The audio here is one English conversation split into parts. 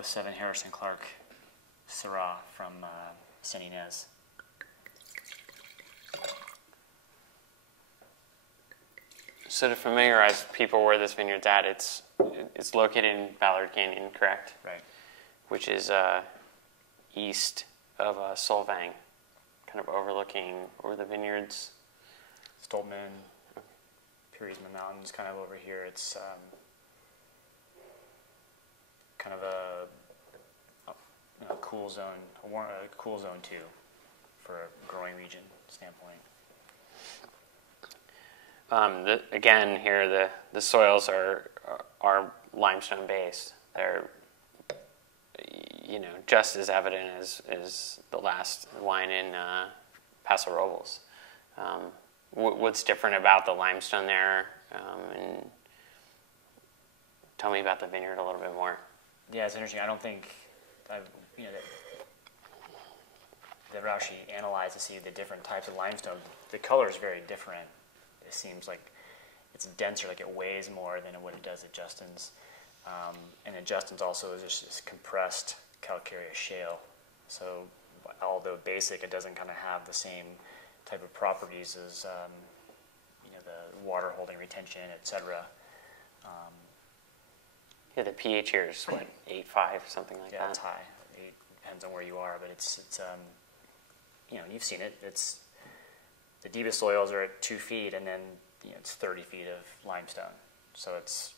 '07 Harrison Clarke Syrah from Saint Ynez. So to familiarize people where this vineyard's at, it's located in Ballard Canyon, correct? Right. Which is east of Solvang, kind of overlooking over the vineyards. Stoltman, Purisma Mountains, kind of over here. It's kind of a cool zone, a cool zone too, for a growing region standpoint. Again, here the soils are limestone based. They're just as evident as the last wine in Paso Robles. What's different about the limestone there? And tell me about the vineyard a little bit more. Yeah, it's interesting. I don't think that I've actually analyzed to see the different types of limestone. The color is very different. It seems like it's denser, like it weighs more than what it does at Justin's. And at Justin's also is just this compressed calcareous shale. So although basic, it doesn't kind of have the same type of properties as the water holding retention, etc. Yeah, the pH here is what, 8.5, something like that. Yeah, it's high. It depends on where you are, but it's you've seen it. It's the deepest soils are at 2 feet, and then it's 30 feet of limestone. So it's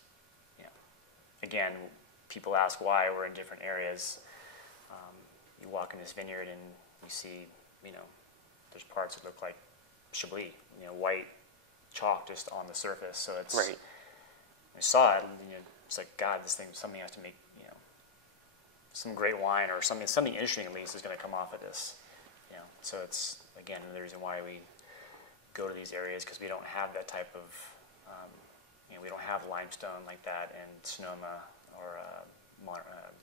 again, people ask why we're in different areas. You walk in this vineyard and you see there's parts that look like Chablis, white chalk just on the surface. So it's right. I saw it, and it's like, God, something has to make some great wine or something interesting at least is going to come off of this. So it's again another reason why we go to these areas, because we don't have that type of we don't have limestone like that in Sonoma or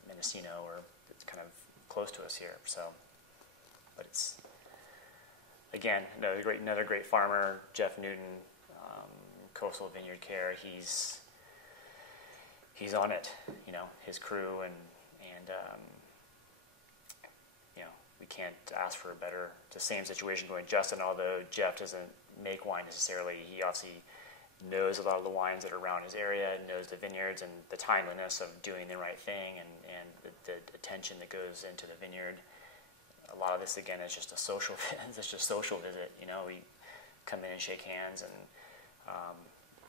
Mendocino, or it's kind of close to us here. So, but it's again another great farmer, Jeff Newton, Coastal Vineyard Care. He's on it, his crew, and we can't ask for a better. It's the same situation going Justin, although Jeff doesn't make wine necessarily. He obviously knows a lot of the wines that are around his area, knows the vineyards and the timeliness of doing the right thing, and the attention that goes into the vineyard. A lot of this again is just a social visit. We come in and shake hands and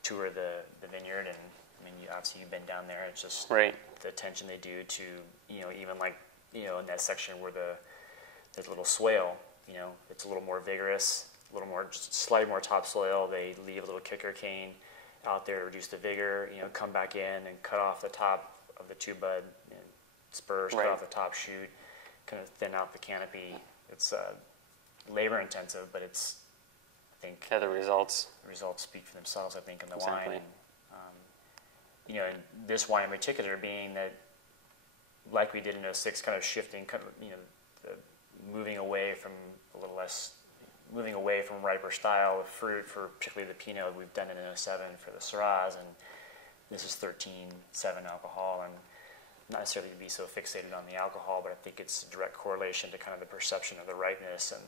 tour the vineyard, and obviously you've been down there. It's just right. The attention they do to even like in that section where there's a little swale. It's a little more vigorous, a little more, just slightly more topsoil. They leave a little kicker cane out there to reduce the vigor. Come back in and cut off the top of the two bud spurs, right. Cut off the top shoot, kind of thin out the canopy. It's labor intensive, but it's, I think, the results speak for themselves. I think in the exactly. wine. And this wine in particular, being that, like we did in '06, kind of shifting, moving away from riper style of fruit for particularly the Pinot. We've done it in '07 for the Syrahs, and this is 13.7 alcohol, and not necessarily to be so fixated on the alcohol, but I think it's a direct correlation to kind of the perception of the ripeness and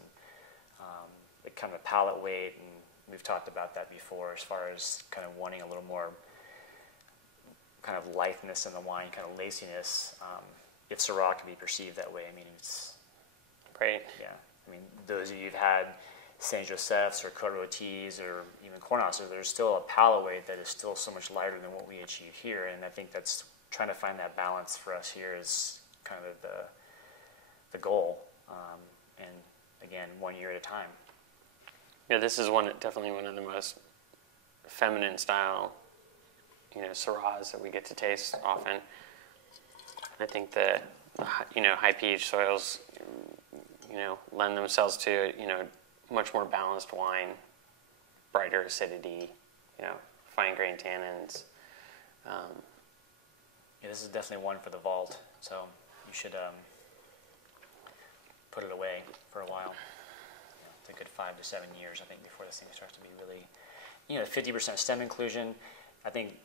the kind of palate weight, and we've talked about that before as far as kind of wanting a little more kind of litheness in the wine, kind of laciness. If Syrah can be perceived that way, it's great. Yeah, those of you who've had Saint Joseph's or Côte Rôties or even Cornas, there's still a palate weight that is still so much lighter than what we achieve here, and I think that's trying to find that balance for us here is kind of the goal, and again, 1 year at a time. Yeah, this is definitely one of the most feminine style Syrahs that we get to taste often. I think the high pH soils lend themselves to much more balanced wine, brighter acidity, fine grained tannins. Yeah, this is definitely one for the vault, so you should put it away for a while. It's a good 5 to 7 years, I think, before this thing starts to be really, 50% stem inclusion. I think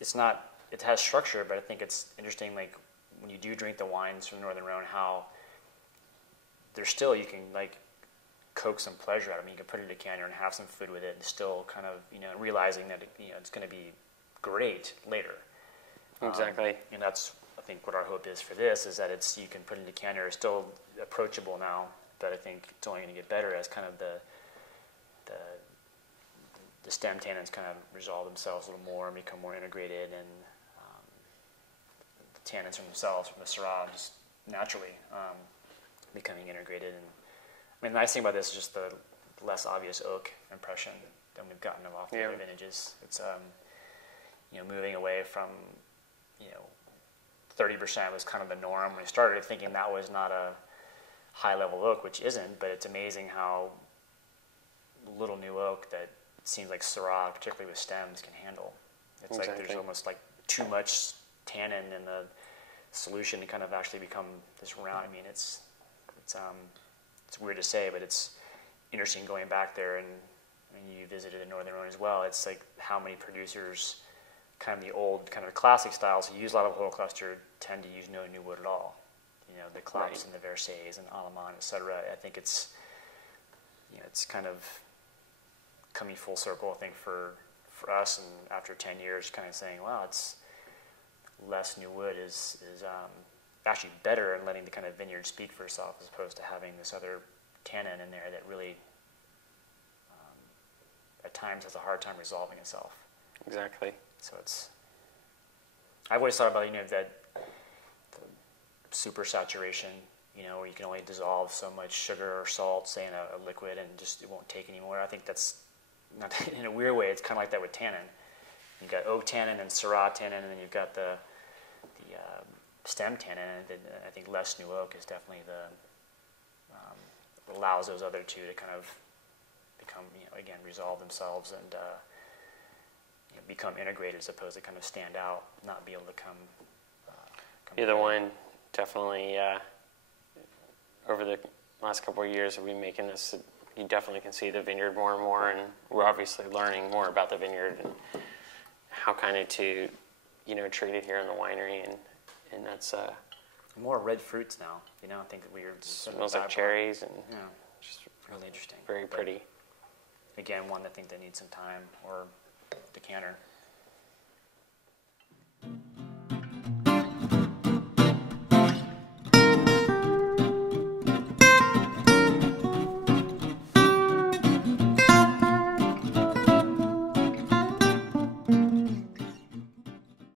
it has structure, but I think it's interesting, like when you do drink the wines from Northern Rhone, how there's still, you can like coax some pleasure out of it. You can put it in a decanter and have some food with it, and still kind of, realizing that it's going to be great later. Exactly. And that's, I think, what our hope is for this, is that you can put it in a decanter. It's still approachable now, but I think it's only going to get better as kind of the stem tannins kind of resolve themselves a little more and become more integrated, and the tannins from themselves, from the Syrah, just naturally becoming integrated. And I mean, the nice thing about this is just the less obvious oak impression than we've gotten off the other vintages. It's moving away from 30% was kind of the norm. We started thinking that was not a high level oak, which isn't, but it's amazing how little new oak that seems like Syrah, particularly with stems, can handle. It's like there's almost like too much tannin in the solution to kind of actually become this round. I mean, it's weird to say, but it's interesting going back there, and you visited the Northern Rhone as well. It's like how many producers, kind of the old, kind of classic styles, who use a lot of whole cluster, tend to use no new wood at all. The Claps and the Versailles and Alamans, etc. I think it's kind of coming full circle, I think, for us, and after 10 years, kind of saying, wow, it's less new wood is actually better, and letting the kind of vineyard speak for itself, as opposed to having this other tannin in there that really at times has a hard time resolving itself. Exactly. So I've always thought about that the super saturation, where you can only dissolve so much sugar or salt, say, in a liquid, and just it won't take anymore. I think that's not, in a weird way, it's kind of like that with tannin. You've got oak tannin and Syrah tannin, and then you've got the stem tannin. And I think less new oak is definitely allows those other two to kind of become, again, resolve themselves and become integrated, as opposed to kind of stand out, not be able to come the wine definitely, over the last couple of years of we making this, you definitely can see the vineyard more and more, and we're obviously learning more about the vineyard and how kind of to, treat it here in the winery, and that's more red fruits now. I think that we're smells like cherries, and just really interesting, very pretty. But again, one I think that needs some time, or decanter.